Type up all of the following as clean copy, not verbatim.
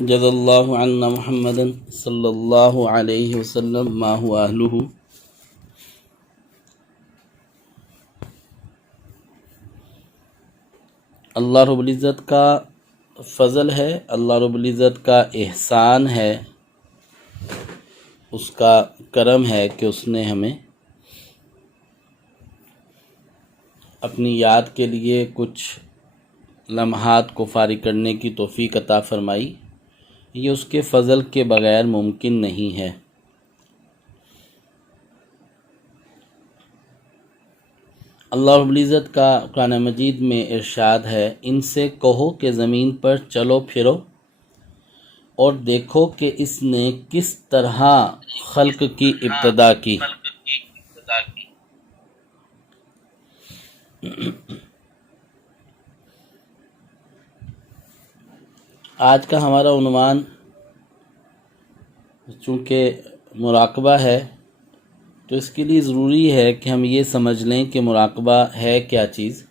جزا اللہ عنا محمد صلی اللہ علیہ وسلم ما هو اہلہ۔ اللہ رب العزت کا فضل ہے، اللہ رب العزت کا احسان ہے، اس کا کرم ہے کہ اس نے ہمیں اپنی یاد کے لیے کچھ لمحات کو فارغ کرنے کی توفیق عطا فرمائی۔ یہ اس کے فضل کے بغیر ممکن نہیں ہے۔ اللہ رب العزت کا قرآن مجید میں ارشاد ہے، ان سے کہو کہ زمین پر چلو پھرو اور دیکھو کہ اس نے کس طرح خلق کی ابتدا کی۔ آج کا ہمارا عنوان چونکہ مراقبہ ہے، تو اس کے لیے ضروری ہے کہ ہم یہ سمجھ لیں کہ مراقبہ ہے کیا چیز۔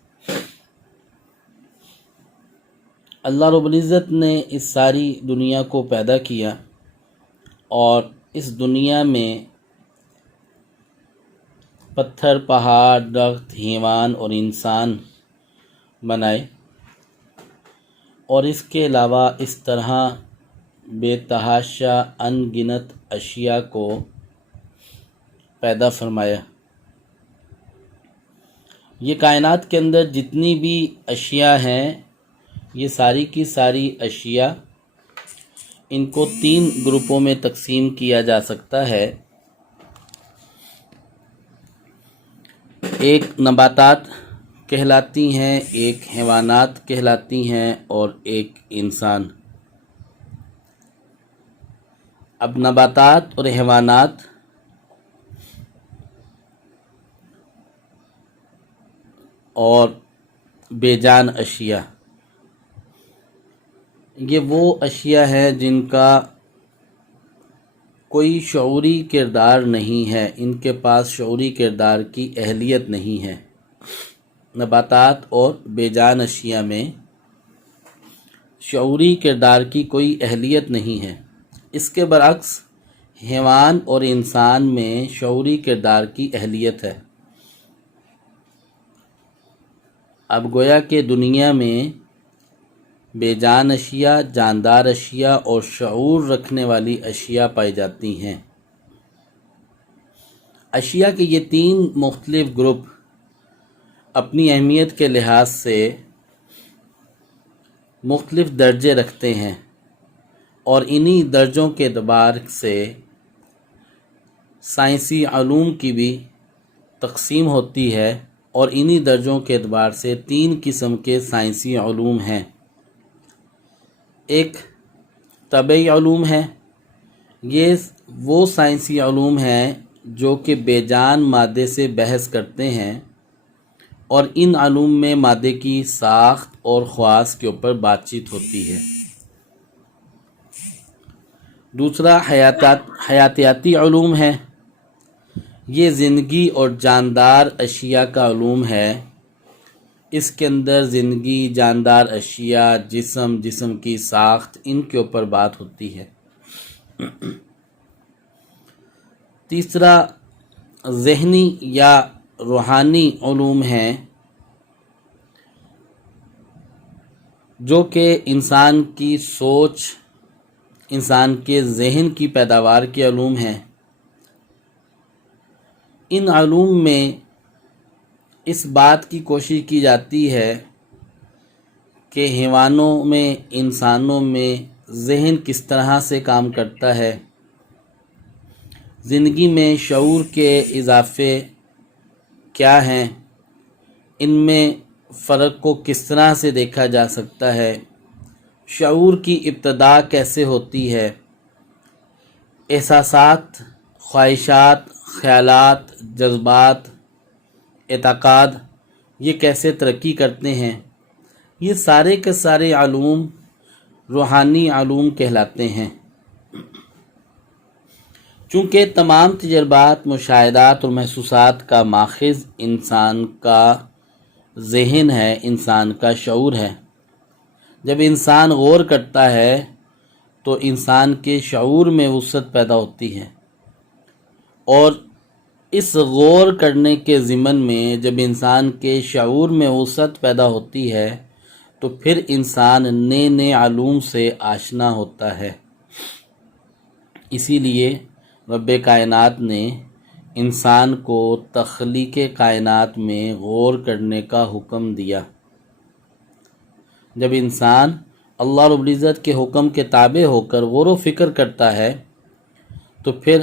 اللہ رب العزت نے اس ساری دنیا کو پیدا کیا اور اس دنیا میں پتھر، پہاڑ، درخت، حیوان اور انسان بنائے، اور اس کے علاوہ اس طرح بے تحاشا ان گنت اشیاء کو پیدا فرمایا۔ یہ کائنات کے اندر جتنی بھی اشیاء ہیں، یہ ساری کی ساری اشیاء، ان کو 3 گروپوں میں تقسیم کیا جا سکتا ہے۔ ایک نباتات کہلاتی ہیں، ایک حیوانات کہلاتی ہیں، اور ایک انسان۔ اب نباتات اور حیوانات اور بے جان اشیاء، یہ وہ اشیاء ہیں جن کا کوئی شعوری کردار نہیں ہے، ان کے پاس شعوری کردار کی اہلیت نہیں ہے۔ نباتات اور بے جان اشیاء میں شعوری کردار کی کوئی اہلیت نہیں ہے۔ اس کے برعکس حیوان اور انسان میں شعوری کردار کی اہلیت ہے۔ اب گویا کہ دنیا میں بے جان اشیاء، جاندار اشیاء اور شعور رکھنے والی اشیاء پائی جاتی ہیں۔ اشیاء کے یہ 3 مختلف گروپ اپنی اہمیت کے لحاظ سے مختلف درجے رکھتے ہیں، اور انہی درجوں کے اعتبار سے سائنسی علوم کی بھی تقسیم ہوتی ہے، اور انہی درجوں کے اعتبار سے 3 قسم کے سائنسی علوم ہیں۔ ایک طبعی علوم ہے، یہ وہ سائنسی علوم ہیں جو کہ بے جان مادے سے بحث کرتے ہیں، اور ان علوم میں مادے کی ساخت اور خواص کے اوپر بات چیت ہوتی ہے۔ دوسرا حیاتیاتی علوم ہے، یہ زندگی اور جاندار اشیاء کا علوم ہے۔ اس کے اندر زندگی، جاندار اشیاء، جسم کی ساخت، ان کے اوپر بات ہوتی ہے۔ تیسرا ذہنی یا روحانی علوم ہیں، جو کہ انسان کی سوچ، انسان کے ذہن کی پیداوار کے علوم ہیں۔ ان علوم میں اس بات کی کوشش کی جاتی ہے کہ حیوانوں میں، انسانوں میں ذہن کس طرح سے کام کرتا ہے، زندگی میں شعور کے اضافے کیا ہیں، ان میں فرق کو کس طرح سے دیکھا جا سکتا ہے، شعور کی ابتدا کیسے ہوتی ہے، احساسات، خواہشات، خیالات، جذبات، اعتقاد یہ کیسے ترقی کرتے ہیں۔ یہ سارے کے سارے علوم روحانی علوم کہلاتے ہیں۔ چونکہ تمام تجربات، مشاہدات اور محسوسات کا ماخذ انسان کا ذہن ہے، انسان کا شعور ہے۔ جب انسان غور کرتا ہے تو انسان کے شعور میں وسعت پیدا ہوتی ہے، اور اس غور کرنے کے ضمن میں جب انسان کے شعور میں وسعت پیدا ہوتی ہے تو پھر انسان نئے نئے علوم سے آشنا ہوتا ہے۔ اسی لیے رب کائنات نے انسان کو تخلیق کائنات میں غور کرنے کا حکم دیا۔ جب انسان اللہ رب العزت کے حکم کے تابع ہو کر غور و فکر کرتا ہے تو پھر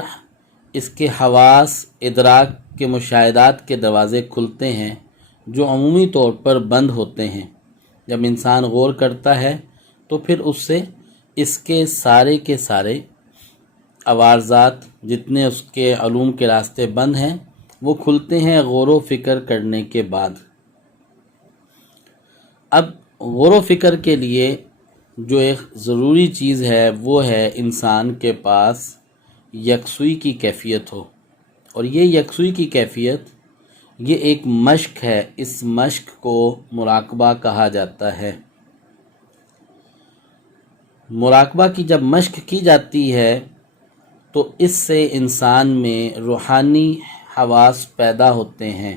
اس کے حواس ادراک کے مشاہدات کے دروازے کھلتے ہیں جو عمومی طور پر بند ہوتے ہیں۔ جب انسان غور کرتا ہے تو پھر اس سے اس کے سارے عوارضات جتنے اس کے علوم کے راستے بند ہیں وہ کھلتے ہیں غور و فکر کرنے کے بعد۔ اب غور و فکر کے لیے جو ایک ضروری چیز ہے وہ ہے انسان کے پاس یکسوئی کی کیفیت ہو، اور یہ یکسوئی کی کیفیت یہ ایک مشق ہے۔ اس مشق کو مراقبہ کہا جاتا ہے۔ مراقبہ کی جب مشق کی جاتی ہے تو اس سے انسان میں روحانی حواس پیدا ہوتے ہیں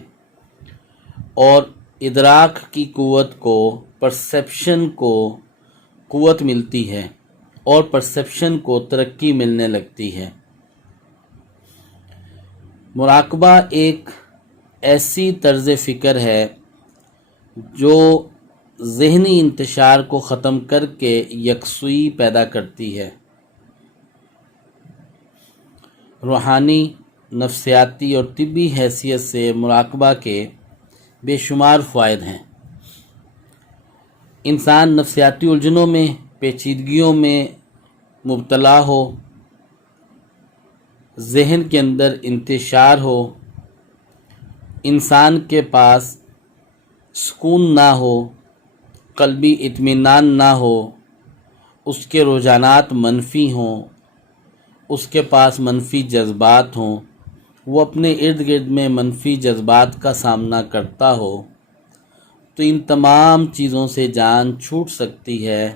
اور ادراک کی قوت کو، پرسیپشن کو قوت ملتی ہے اور پرسیپشن کو ترقی ملنے لگتی ہے۔ مراقبہ ایک ایسی طرز فکر ہے جو ذہنی انتشار کو ختم کر کے یکسوئی پیدا کرتی ہے۔ روحانی، نفسیاتی اور طبی حیثیت سے مراقبہ کے بے شمار فوائد ہیں۔ انسان نفسیاتی الجھنوں میں، پیچیدگیوں میں مبتلا ہو، ذہن کے اندر انتشار ہو، انسان کے پاس سکون نہ ہو، قلبی اطمینان نہ ہو، اس کے رجحانات منفی ہوں، اس کے پاس منفی جذبات ہوں، وہ اپنے ارد گرد میں منفی جذبات کا سامنا کرتا ہو، تو ان تمام چیزوں سے جان چھوٹ سکتی ہے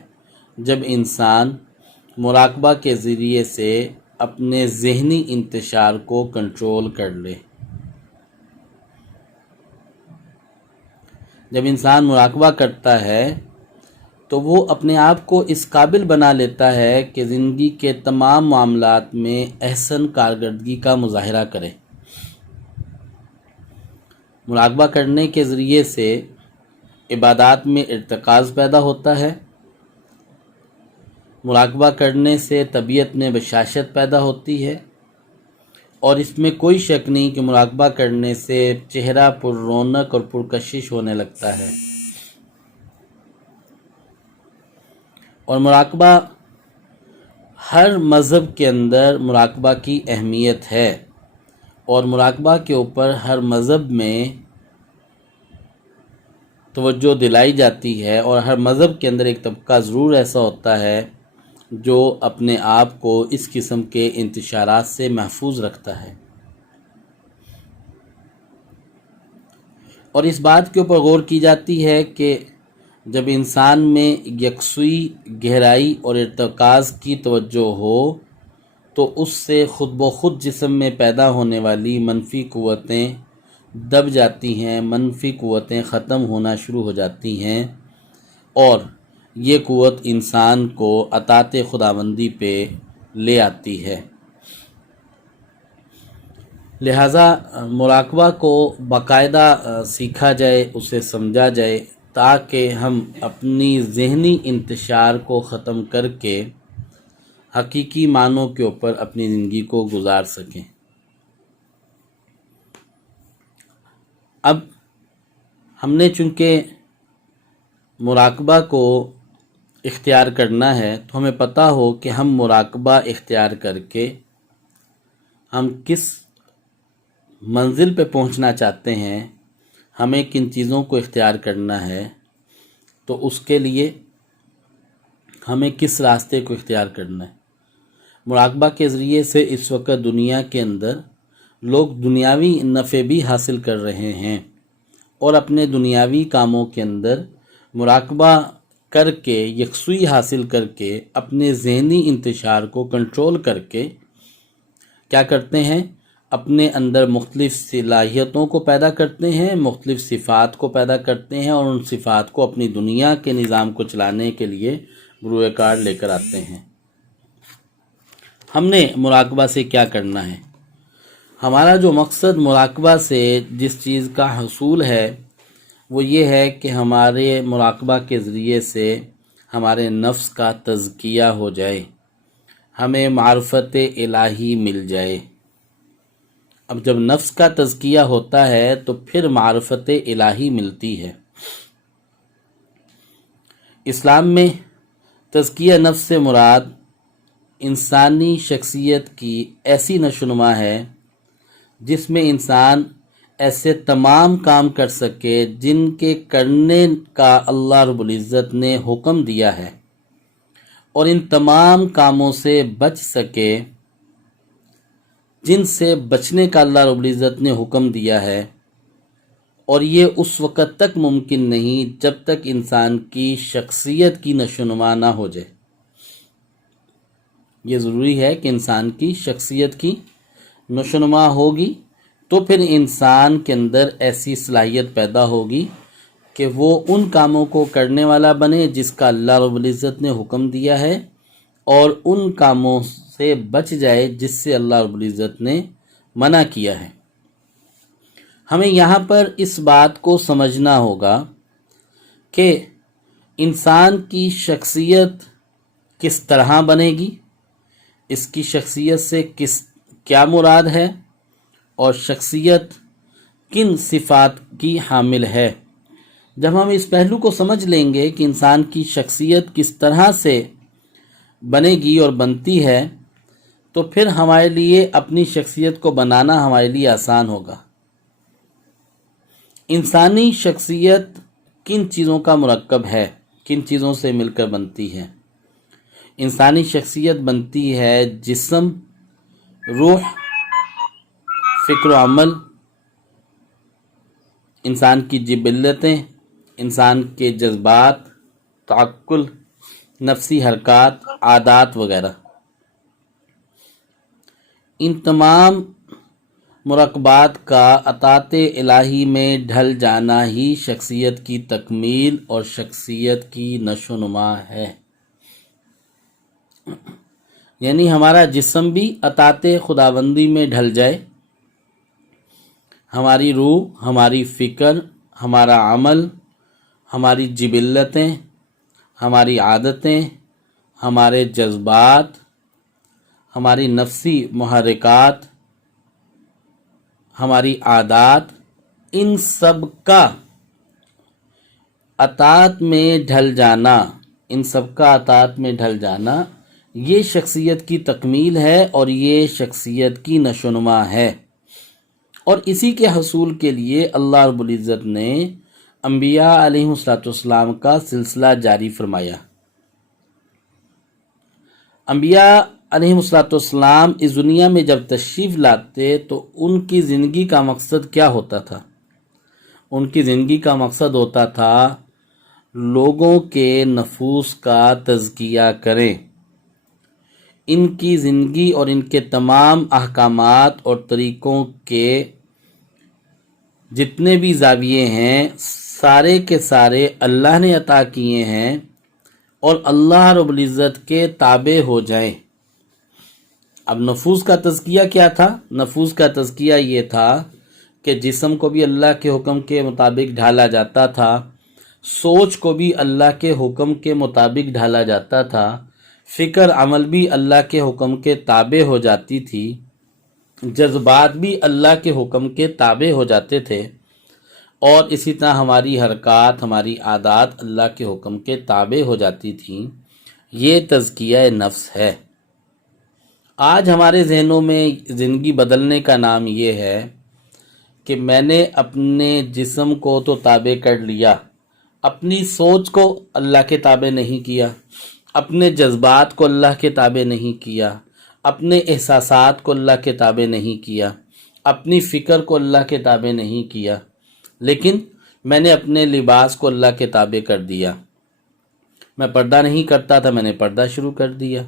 جب انسان مراقبہ کے ذریعے سے اپنے ذہنی انتشار کو کنٹرول کر لے۔ جب انسان مراقبہ کرتا ہے تو وہ اپنے آپ کو اس قابل بنا لیتا ہے کہ زندگی کے تمام معاملات میں احسن کارکردگی کا مظاہرہ کرے۔ مراقبہ کرنے کے ذریعے سے عبادات میں ارتکاز پیدا ہوتا ہے۔ مراقبہ کرنے سے طبیعت میں بشاشت پیدا ہوتی ہے، اور اس میں کوئی شک نہیں کہ مراقبہ کرنے سے چہرہ پر رونق اور پرکشش ہونے لگتا ہے۔ اور مراقبہ ہر مذہب کے اندر مراقبہ کی اہمیت ہے، اور مراقبہ کے اوپر ہر مذہب میں توجہ دلائی جاتی ہے، اور ہر مذہب کے اندر ایک طبقہ ضرور ایسا ہوتا ہے جو اپنے آپ کو اس قسم کے انتشارات سے محفوظ رکھتا ہے۔ اور اس بات کے اوپر غور کی جاتی ہے کہ جب انسان میں یکسوئی، گہرائی اور ارتکاز کی توجہ ہو تو اس سے خود بخود جسم میں پیدا ہونے والی منفی قوتیں دب جاتی ہیں، منفی قوتیں ختم ہونا شروع ہو جاتی ہیں، اور یہ قوت انسان کو اطاعت خداوندی پہ لے آتی ہے۔ لہٰذا مراقبہ کو باقاعدہ سیکھا جائے، اسے سمجھا جائے، تاکہ ہم اپنی ذہنی انتشار کو ختم کر کے حقیقی معنوں کے اوپر اپنی زندگی کو گزار سکیں۔ اب ہم نے چونکہ مراقبہ کو اختیار کرنا ہے تو ہمیں پتہ ہو کہ ہم مراقبہ اختیار کر کے ہم کس منزل پہ پہنچنا چاہتے ہیں، ہمیں کن چیزوں کو اختیار کرنا ہے، تو اس کے لیے ہمیں کس راستے کو اختیار کرنا ہے۔ مراقبہ کے ذریعے سے اس وقت دنیا کے اندر لوگ دنیاوی نفع بھی حاصل کر رہے ہیں، اور اپنے دنیاوی کاموں کے اندر مراقبہ کر کے، یکسوئی حاصل کر کے، اپنے ذہنی انتشار کو کنٹرول کر کے کیا کرتے ہیں؟ اپنے اندر مختلف صلاحیتوں کو پیدا کرتے ہیں، مختلف صفات کو پیدا کرتے ہیں، اور ان صفات کو اپنی دنیا کے نظام کو چلانے کے لیے بروئے کار لے کر آتے ہیں۔ ہم نے مراقبہ سے کیا کرنا ہے؟ ہمارا جو مقصد مراقبہ سے جس چیز کا حصول ہے وہ یہ ہے کہ ہمارے مراقبہ کے ذریعے سے ہمارے نفس کا تزکیہ ہو جائے، ہمیں معرفت الہی مل جائے۔ اب جب نفس کا تزکیہ ہوتا ہے تو پھر معرفت الہی ملتی ہے۔ اسلام میں تزکیہ نفس سے مراد انسانی شخصیت کی ایسی نشوونما ہے جس میں انسان ایسے تمام کام کر سکے جن کے کرنے کا اللہ رب العزت نے حکم دیا ہے، اور ان تمام کاموں سے بچ سکے جن سے بچنے کا اللہ رب العزت نے حکم دیا ہے، اور یہ اس وقت تک ممکن نہیں جب تک انسان کی شخصیت کی نشوونما نہ ہو جائے۔ یہ ضروری ہے کہ انسان کی شخصیت کی نشوونما ہوگی تو پھر انسان کے اندر ایسی صلاحیت پیدا ہوگی کہ وہ ان کاموں کو کرنے والا بنے جس کا اللہ رب العزت نے حکم دیا ہے، اور ان کاموں سے بچ جائے جس سے اللہ رب العزت نے منع کیا ہے۔ ہمیں یہاں پر اس بات کو سمجھنا ہوگا کہ انسان کی شخصیت کس طرح بنے گی، اس کی شخصیت سے کیا مراد ہے، اور شخصیت کن صفات کی حامل ہے۔ جب ہم اس پہلو کو سمجھ لیں گے کہ انسان کی شخصیت کس طرح سے بنے گی اور بنتی ہے، تو پھر ہمارے لیے اپنی شخصیت کو بنانا ہمارے لیے آسان ہوگا۔ انسانی شخصیت کن چیزوں کا مرکب ہے، کن چیزوں سے مل کر بنتی ہے؟ انسانی شخصیت بنتی ہے جسم، روح، فکر و عمل، انسان کی جبلتیں، انسان کے جذبات، تعقل، نفسی حرکات، عادات وغیرہ۔ ان تمام مرکبات کا اطاعت الہی میں ڈھل جانا ہی شخصیت کی تکمیل اور شخصیت کی نشوونما ہے۔ یعنی ہمارا جسم بھی اطاعت خداوندی میں ڈھل جائے، ہماری روح، ہماری فکر، ہمارا عمل، ہماری جبلتیں، ہماری عادتیں، ہمارے جذبات، ہماری نفسی محرکات، ہماری عادات، ان سب کا اطاعت میں ڈھل جانا، یہ شخصیت کی تکمیل ہے اور یہ شخصیت کی نشوونما ہے۔ اور اسی کے حصول کے لیے اللہ رب العزت نے انبیاء علیہ السلام کا سلسلہ جاری فرمایا۔ انبیاء علیہ السلام اس دنیا میں جب تشریف لاتے تو ان کی زندگی کا مقصد کیا ہوتا تھا؟ ان کی زندگی کا مقصد ہوتا تھا لوگوں کے نفوس کا تزکیہ کریں، ان کی زندگی اور ان کے تمام احکامات اور طریقوں کے جتنے بھی زاویے ہیں سارے کے سارے اللہ نے عطا کیے ہیں اور اللہ رب العزت کے تابع ہو جائیں۔ اب نفوس کا تزکیہ کیا تھا؟ نفوس کا تزکیہ یہ تھا کہ جسم کو بھی اللہ کے حکم کے مطابق ڈھالا جاتا تھا، سوچ کو بھی اللہ کے حکم کے مطابق ڈھالا جاتا تھا، فکر عمل بھی اللہ کے حکم کے تابع ہو جاتی تھی، جذبات بھی اللہ کے حکم کے تابع ہو جاتے تھے، اور اسی طرح ہماری حرکات، ہماری عادات اللہ کے حکم کے تابع ہو جاتی تھیں۔ یہ تزکیہ نفس ہے۔ آج ہمارے ذہنوں میں زندگی بدلنے کا نام یہ ہے کہ میں نے اپنے جسم کو تو تابع کر لیا، اپنی سوچ کو اللہ کے تابع نہیں کیا، اپنے جذبات کو اللہ کے تابع نہیں کیا، اپنے احساسات کو اللہ کے تابع نہیں کیا، اپنی فکر کو اللہ کے تابع نہیں کیا، لیکن میں نے اپنے لباس کو اللہ کے تابع کر دیا، میں پردہ نہیں کرتا تھا، میں نے پردہ شروع کر دیا،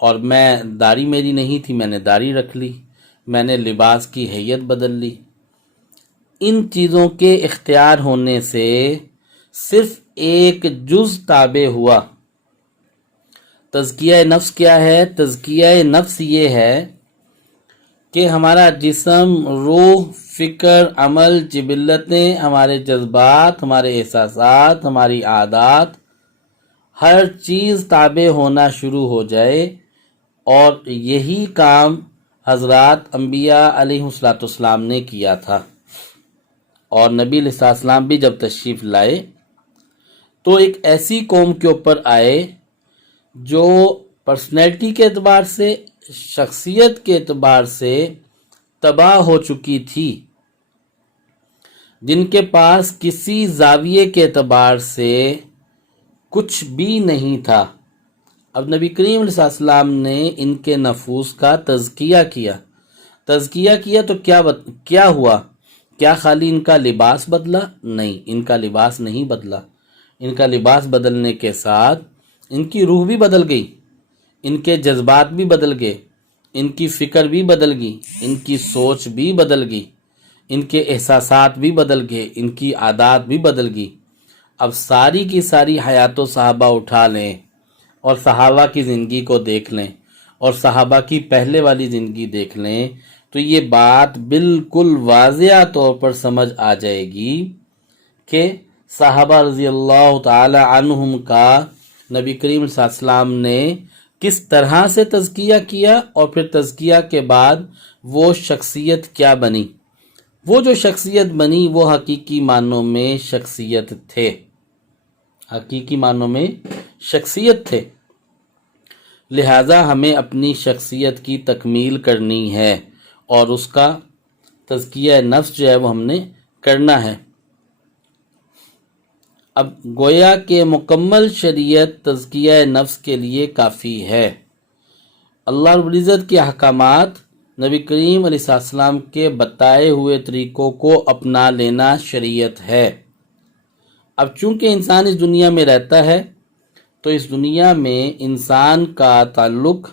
اور میں داڑھی میری نہیں تھی، میں نے داڑھی رکھ لی، میں نے لباس کی حیت بدل لی۔ ان چیزوں کے اختیار ہونے سے صرف ایک جز تابع ہوا۔ تزکیہ نفس کیا ہے؟ تزکیہ نفس یہ ہے کہ ہمارا جسم، روح، فکر، عمل، جبلتیں، ہمارے جذبات، ہمارے احساسات، ہماری عادات، ہر چیز تابع ہونا شروع ہو جائے۔ اور یہی کام حضرات انبیاء علیہ السلام نے کیا تھا۔ اور نبی علیہ السلام بھی جب تشریف لائے تو ایک ایسی قوم کے اوپر آئے جو پرسنالٹی کے اعتبار سے، شخصیت کے اعتبار سے تباہ ہو چکی تھی، جن کے پاس کسی زاویے کے اعتبار سے کچھ بھی نہیں تھا۔ اب نبی کریم علیہ السلام نے ان کے نفوس کا تزکیہ کیا۔ تزکیہ کیا تو کیا ہوا؟ کیا خالی ان کا لباس بدلا؟ نہیں، ان کا لباس نہیں بدلا۔ ان کا لباس بدلنے کے ساتھ ان کی روح بھی بدل گئی، ان کے جذبات بھی بدل گئے، ان کی فکر بھی بدل گئی، ان کی سوچ بھی بدل گئی، ان کے احساسات بھی بدل گئے، ان کی عادات بھی بدل گئی۔ اب ساری کی ساری حیات و صحابہ اٹھا لیں اور صحابہ کی زندگی کو دیکھ لیں اور صحابہ کی پہلے والی زندگی دیکھ لیں تو یہ بات بالکل واضح طور پر سمجھ آ جائے گی کہ صحابہ رضی اللہ تعالی عنہم کا نبی کریم صلی اللہ علیہ وسلم نے کس طرح سے تزکیہ کیا، اور پھر تزکیہ کے بعد وہ شخصیت کیا بنی۔ وہ جو شخصیت بنی وہ حقیقی معنوں میں شخصیت تھے، حقیقی معنوں میں شخصیت تھے۔ لہٰذا ہمیں اپنی شخصیت کی تکمیل کرنی ہے اور اس کا تزکیہ نفس جو ہے وہ ہم نے کرنا ہے۔ اب گویا کہ مکمل شریعت تزکیہ نفس کے لیے کافی ہے۔ اللہ رب العزت کے احکامات، نبی کریم علیہ السلام کے بتائے ہوئے طریقوں کو اپنا لینا شریعت ہے۔ اب چونکہ انسان اس دنیا میں رہتا ہے تو اس دنیا میں انسان کا تعلق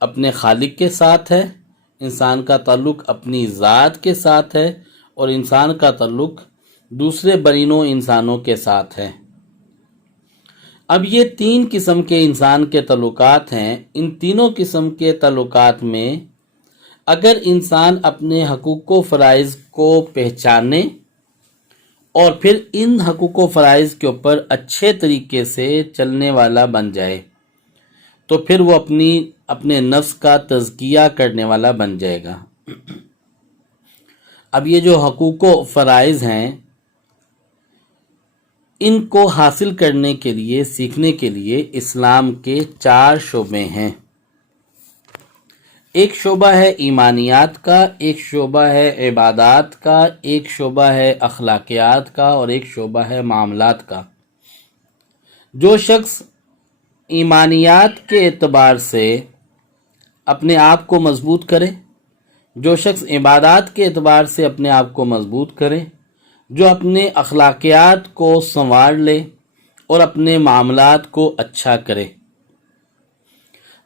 اپنے خالق کے ساتھ ہے، انسان کا تعلق اپنی ذات کے ساتھ ہے، اور انسان کا تعلق دوسرے برینوں انسانوں کے ساتھ ہے۔ اب یہ تین قسم کے انسان کے تعلقات ہیں۔ ان تینوں قسم کے تعلقات میں اگر انسان اپنے حقوق و فرائض کو پہچانے اور پھر ان حقوق و فرائض کے اوپر اچھے طریقے سے چلنے والا بن جائے تو پھر وہ اپنے نفس کا تزکیہ کرنے والا بن جائے گا۔ اب یہ جو حقوق و فرائض ہیں، ان کو حاصل کرنے کے لیے، سیکھنے کے لیے اسلام کے 4 شعبے ہیں۔ ایک شعبہ ہے ایمانیات کا، ایک شعبہ ہے عبادات کا، ایک شعبہ ہے اخلاقیات کا، اور ایک شعبہ ہے معاملات کا۔ جو شخص ایمانیات کے اعتبار سے اپنے آپ کو مضبوط کرے، جو شخص عبادات کے اعتبار سے اپنے آپ کو مضبوط کرے، جو اپنے اخلاقیات کو سنوار لے اور اپنے معاملات کو اچھا کرے،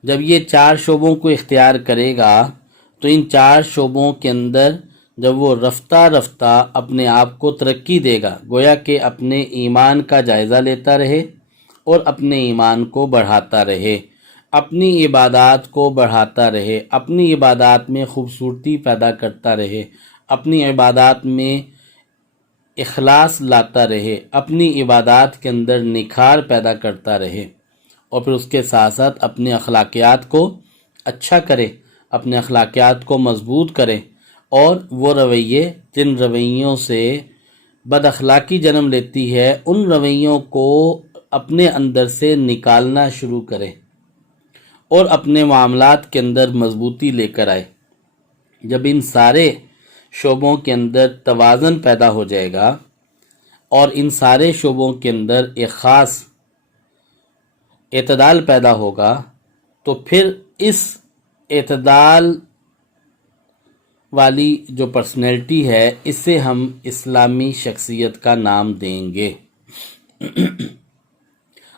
جب یہ 4 شعبوں کو اختیار کرے گا تو ان 4 شعبوں کے اندر جب وہ رفتہ رفتہ اپنے آپ کو ترقی دے گا، گویا کہ اپنے ایمان کا جائزہ لیتا رہے اور اپنے ایمان کو بڑھاتا رہے، اپنی عبادات کو بڑھاتا رہے، اپنی عبادات میں خوبصورتی پیدا کرتا رہے، اپنی عبادات میں اخلاص لاتا رہے، اپنی عبادات کے اندر نکھار پیدا کرتا رہے، اور پھر اس کے ساتھ ساتھ اپنے اخلاقیات کو اچھا کرے، اپنے اخلاقیات کو مضبوط کرے، اور وہ رویے جن رویوں سے بد اخلاقی جنم لیتی ہے ان رویوں کو اپنے اندر سے نکالنا شروع کرے اور اپنے معاملات کے اندر مضبوطی لے کر آئے۔ جب ان سارے شعبوں کے اندر توازن پیدا ہو جائے گا اور ان سارے شعبوں کے اندر ایک خاص اعتدال پیدا ہوگا تو پھر اس اعتدال والی جو پرسنالٹی ہے اسے ہم اسلامی شخصیت کا نام دیں گے۔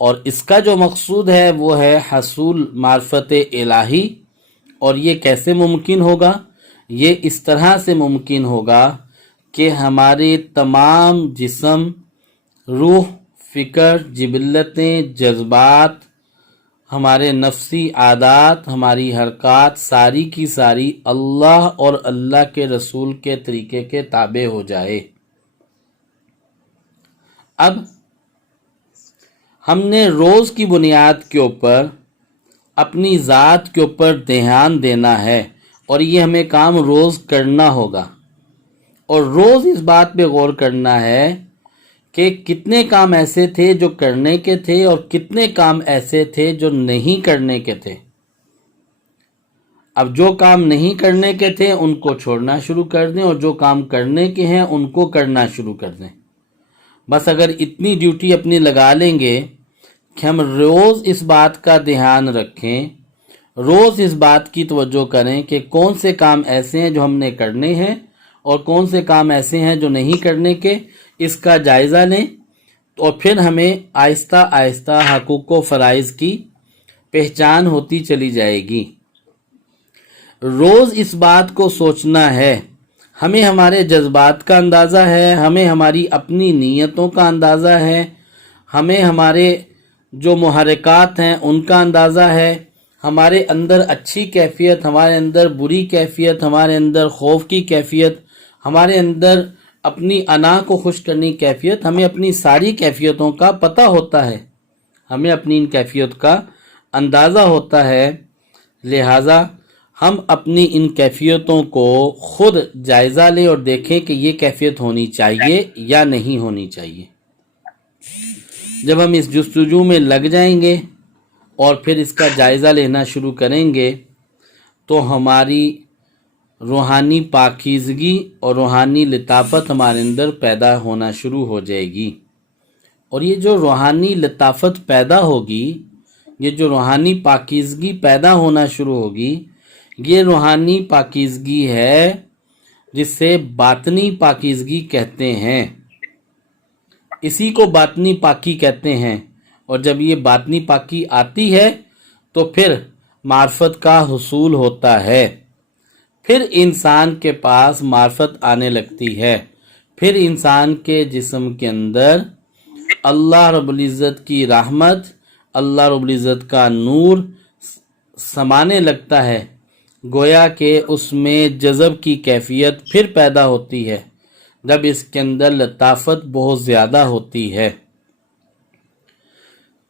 اور اس کا جو مقصود ہے وہ ہے حصول معرفت الہی. اور یہ کیسے ممکن ہوگا؟ یہ اس طرح سے ممکن ہوگا کہ ہمارے تمام جسم، روح، فکر، جبلتیں، جذبات، ہمارے نفسی عادات، ہماری حرکات ساری کی ساری اللہ اور اللہ کے رسول کے طریقے کے تابع ہو جائے. اب ہم نے روز کی بنیاد کے اوپر اپنی ذات کے اوپر دھیان دینا ہے، اور یہ ہمیں کام روز کرنا ہوگا. اور روز اس بات پہ غور کرنا ہے کہ کتنے کام ایسے تھے جو کرنے کے تھے اور کتنے کام ایسے تھے جو نہیں کرنے کے تھے. اب جو کام نہیں کرنے کے تھے ان کو چھوڑنا شروع کر دیں، اور جو کام کرنے کے ہیں ان کو کرنا شروع کر دیں. بس اگر اتنی ڈیوٹی اپنی لگا لیں گے کہ ہم روز اس بات کا دھیان رکھیں، روز اس بات کی توجہ کریں کہ کون سے کام ایسے ہیں جو ہم نے کرنے ہیں اور کون سے کام ایسے ہیں جو نہیں کرنے کے، اس کا جائزہ لیں، اور پھر ہمیں آہستہ آہستہ حقوق و فرائض کی پہچان ہوتی چلی جائے گی. روز اس بات کو سوچنا ہے. ہمیں ہمارے جذبات کا اندازہ ہے، ہمیں ہماری اپنی نیتوں کا اندازہ ہے، ہمیں ہمارے جو محرکات ہیں ان کا اندازہ ہے، ہمارے اندر اچھی کیفیت، ہمارے اندر بری کیفیت، ہمارے اندر خوف کی کیفیت، ہمارے اندر اپنی انا کو خوش کرنے کی کیفیت. ہمیں اپنی ساری کیفیتوں کا پتہ ہوتا ہے، ہمیں اپنی ان کیفیت کا اندازہ ہوتا ہے. لہٰذا ہم اپنی ان کیفیتوں کو خود جائزہ لیں اور دیکھیں کہ یہ کیفیت ہونی چاہیے یا نہیں ہونی چاہیے. جب ہم اس جستجو میں لگ جائیں گے اور پھر اس کا جائزہ لینا شروع کریں گے تو ہماری روحانی پاکیزگی اور روحانی لطافت ہمارے اندر پیدا ہونا شروع ہو جائے گی. اور یہ جو روحانی لطافت پیدا ہوگی، یہ جو روحانی پاکیزگی پیدا ہونا شروع ہوگی، یہ روحانی پاکیزگی ہے جس سے باطنی پاکیزگی کہتے ہیں. اسی کو باطنی پاکی کہتے ہیں. اور جب یہ باطنی پاکی آتی ہے تو پھر معرفت کا حصول ہوتا ہے. پھر انسان کے پاس معرفت آنے لگتی ہے. پھر انسان کے جسم کے اندر اللہ رب العزت کی رحمت، اللہ رب العزت کا نور سمانے لگتا ہے. گویا کہ اس میں جذب کی کیفیت پھر پیدا ہوتی ہے جب اس کے اندر لطافت بہت زیادہ ہوتی ہے.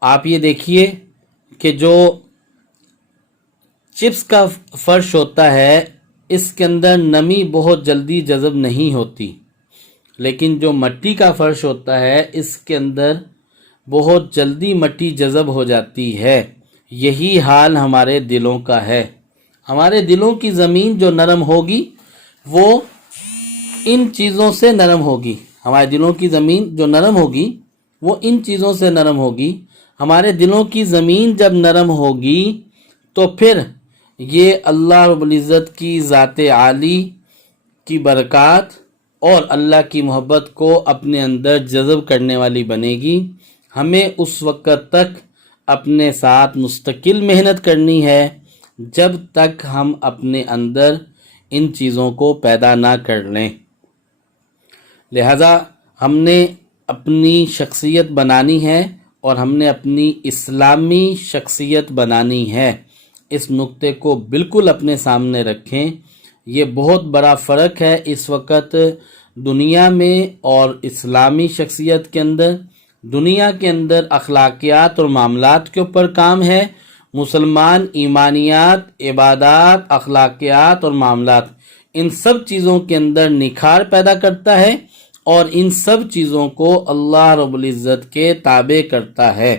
آپ یہ دیکھیے کہ جو چپس کا فرش ہوتا ہے اس کے اندر نمی بہت جلدی جذب نہیں ہوتی، لیکن جو مٹی کا فرش ہوتا ہے اس کے اندر بہت جلدی مٹی جذب ہو جاتی ہے. یہی حال ہمارے دلوں کا ہے. ہمارے دلوں کی زمین جو نرم ہوگی وہ ان چیزوں سے نرم ہوگی. ہمارے دلوں کی زمین جو نرم ہوگی وہ ان چیزوں سے نرم ہوگی. ہمارے دلوں کی زمین جب نرم ہوگی تو پھر یہ اللہ رب العزت کی ذات عالی کی برکات اور اللہ کی محبت کو اپنے اندر جذب کرنے والی بنے گی. ہمیں اس وقت تک اپنے ساتھ مستقل محنت کرنی ہے جب تک ہم اپنے اندر ان چیزوں کو پیدا نہ کر لیں. لہذا ہم نے اپنی شخصیت بنانی ہے اور ہم نے اپنی اسلامی شخصیت بنانی ہے. اس نقطے کو بالکل اپنے سامنے رکھیں. یہ بہت بڑا فرق ہے اس وقت دنیا میں اور اسلامی شخصیت کے اندر. دنیا کے اندر اخلاقیات اور معاملات کے اوپر کام ہے. مسلمان ایمانیات، عبادات، اخلاقیات اور معاملات ان سب چیزوں کے اندر نکھار پیدا کرتا ہے اور ان سب چیزوں کو اللہ رب العزت کے تابع کرتا ہے.